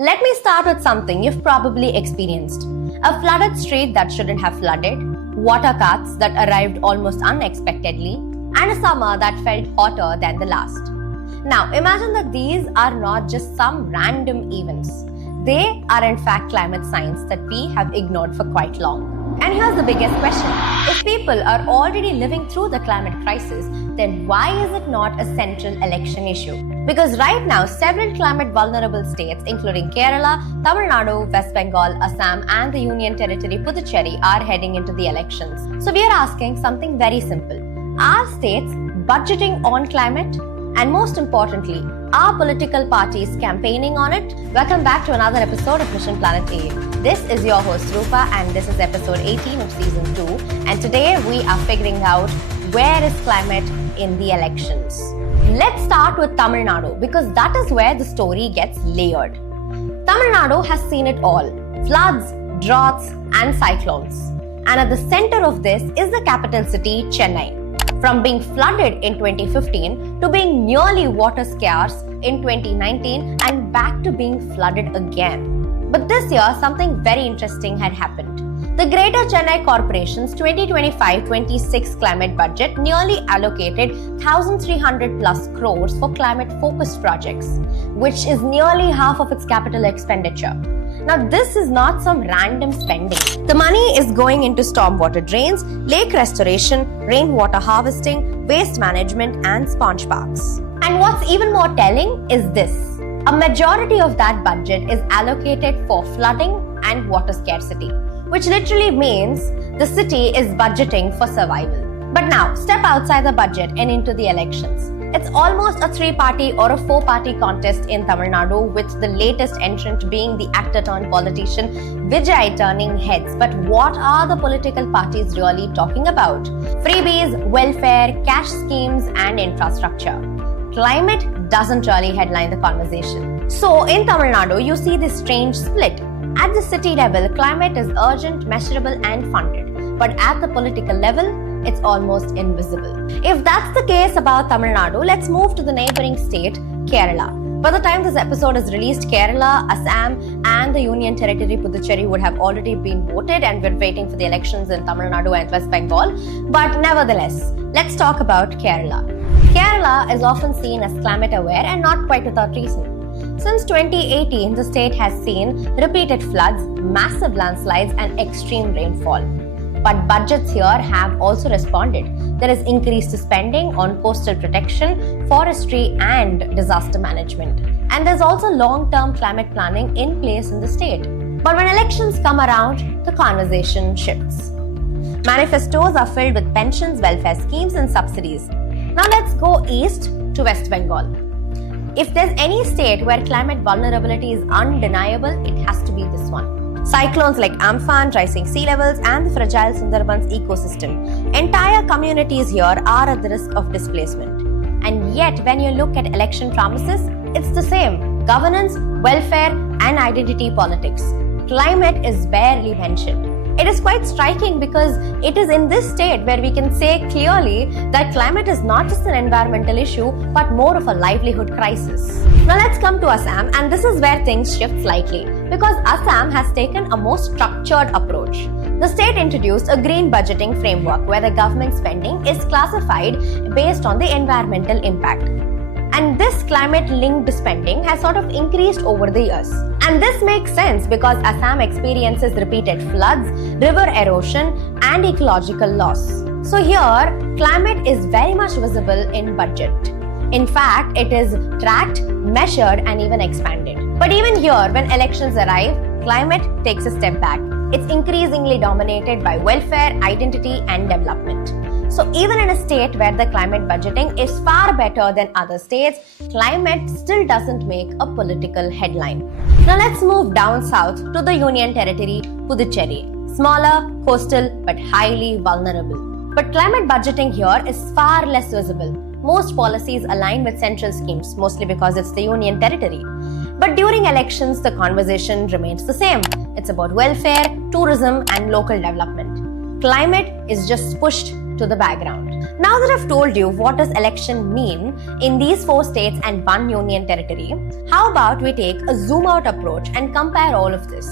Let me start with something you've probably experienced. A flooded street that shouldn't have flooded, water cuts that arrived almost unexpectedly, and a summer that felt hotter than the last. Now, imagine that these are not just some random events. They are in fact climate signs that we have ignored for quite long. And here's the biggest question. If people are already living through the climate crisis, then why is it not a central election issue? Because right now, several climate vulnerable states, including Kerala, Tamil Nadu, West Bengal, Assam, and the Union Territory Puducherry, are heading into the elections. So we are asking something very simple. Are states budgeting on climate? And most importantly, are political parties campaigning on it? Welcome back to another episode of Mission Planet A. This is your host Rupa and this is episode 18 of season 2. And today we are figuring out where is climate in the elections. Let's start with Tamil Nadu because that is where the story gets layered. Tamil Nadu has seen it all. Floods, droughts and cyclones. And at the center of this is the capital city, Chennai. From being flooded in 2015 to being nearly water scarce in 2019 and back to being flooded again. But this year, something very interesting had happened. The Greater Chennai Corporation's 2025-26 climate budget nearly allocated 1,300 plus crores for climate-focused projects, which is nearly half of its capital expenditure. Now, this is not some random spending. The money is going into stormwater drains, lake restoration, rainwater harvesting, waste management, and sponge parks. And what's even more telling is this. A majority of that budget is allocated for flooding and water scarcity, which literally means the city is budgeting for survival. But now, step outside the budget and into the elections. It's almost a 3-party or a 4-party contest in Tamil Nadu, with the latest entrant being the actor-turned-politician Vijay turning heads. But what are the political parties really talking about? Freebies, welfare, cash schemes, and infrastructure. Climate doesn't really headline the conversation. So in Tamil Nadu, you see this strange split. At the city level, climate is urgent, measurable, and funded. But at the political level, it's almost invisible. If that's the case about Tamil Nadu, let's move to the neighboring state, Kerala. By the time this episode is released, Kerala, Assam, and the Union Territory Puducherry would have already been voted, and we're waiting for the elections in Tamil Nadu and West Bengal. But nevertheless, let's talk about Kerala. Kerala is often seen as climate aware and not quite without reason. Since 2018, the state has seen repeated floods, massive landslides, and extreme rainfall. But budgets here have also responded. There is increased spending on coastal protection, forestry, and disaster management. And there's also long-term climate planning in place in the state. But when elections come around, the conversation shifts. Manifestos are filled with pensions, welfare schemes, and subsidies. Now let's go east to West Bengal. If there's any state where climate vulnerability is undeniable, it has to be this one. Cyclones like Amphan, rising sea levels, and the fragile Sundarbans ecosystem. Entire communities here are at the risk of displacement. And yet, when you look at election promises, it's the same. Governance, welfare, and identity politics. Climate is barely mentioned. It is quite striking because it is in this state where we can say clearly that climate is not just an environmental issue but more of a livelihood crisis. Now let's come to Assam, and this is where things shift slightly because Assam has taken a more structured approach. The state introduced a green budgeting framework where the government spending is classified based on the environmental impact. And this climate-linked spending has sort of increased over the years. And this makes sense because Assam experiences repeated floods, river erosion, and ecological loss. So here, climate is very much visible in budget. In fact, it is tracked, measured, and even expanded. But even here, when elections arrive, climate takes a step back. It's increasingly dominated by welfare, identity, and development. So even in a state where the climate budgeting is far better than other states, climate still doesn't make a political headline. Now let's move down south to the Union Territory, Puducherry. Smaller, coastal, but highly vulnerable. But climate budgeting here is far less visible. Most policies align with central schemes, mostly because it's the Union Territory. But during elections, the conversation remains the same. It's about welfare, tourism, and local development. Climate is just pushed to the background. Now that I've told you what does election mean in these 4 states and 1 union territory, how about we take a zoom out approach and compare all of this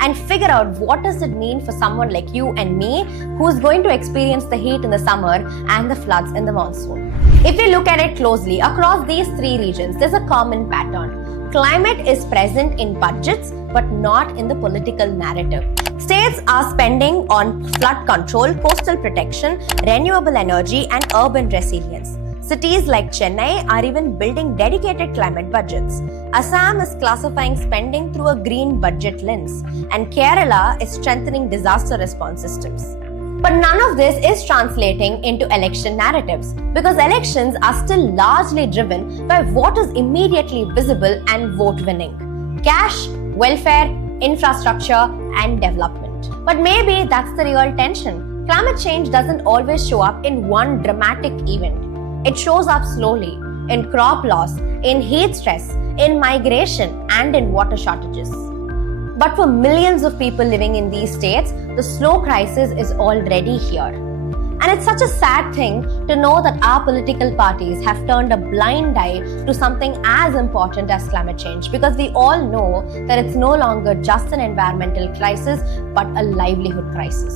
and figure out what does it mean for someone like you and me who's going to experience the heat in the summer and the floods in the monsoon. If we look at it closely, across these 3 regions, there's a common pattern. Climate is present in budgets but not in the political narrative. States are spending on flood control, coastal protection, renewable energy, and urban resilience. Cities like Chennai are even building dedicated climate budgets. Assam is classifying spending through a green budget lens, and Kerala is strengthening disaster response systems. But none of this is translating into election narratives because elections are still largely driven by what is immediately visible and vote winning: cash, welfare, infrastructure, and development. But maybe that's the real tension. Climate change doesn't always show up in one dramatic event. It shows up slowly in crop loss, in heat stress, in migration, and in water shortages. But for millions of people living in these states, the slow crisis is already here. And it's such a sad thing to know that our political parties have turned a blind eye to something as important as climate change, because we all know that it's no longer just an environmental crisis, but a livelihood crisis.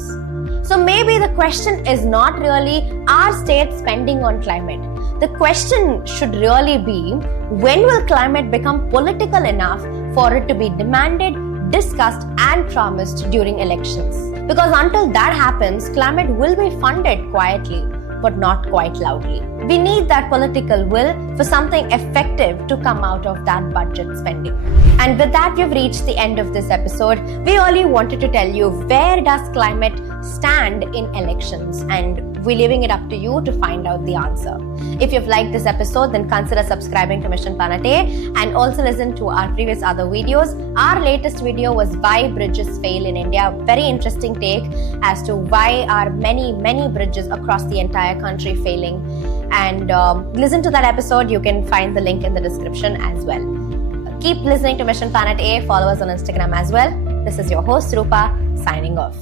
So maybe the question is not really, are states spending on climate? The question should really be, when will climate become political enough for it to be demanded, discussed, and promised during elections? Because until that happens, climate will be funded quietly, but not quite loudly. We need that political will for something effective to come out of that budget spending. And with that, we've reached the end of this episode. We only wanted to tell you, where does climate stand in elections? And we're leaving it up to you to find out the answer. If you've liked this episode, then consider subscribing to Mission Planet A and also listen to our previous other videos. Our latest video was why bridges fail in India. Very interesting take as to why are many bridges across the entire country failing. And listen to that episode. You can find the link in the description as well. Keep listening to Mission Planet A. Follow us on Instagram as well. This is your host Rupa signing off.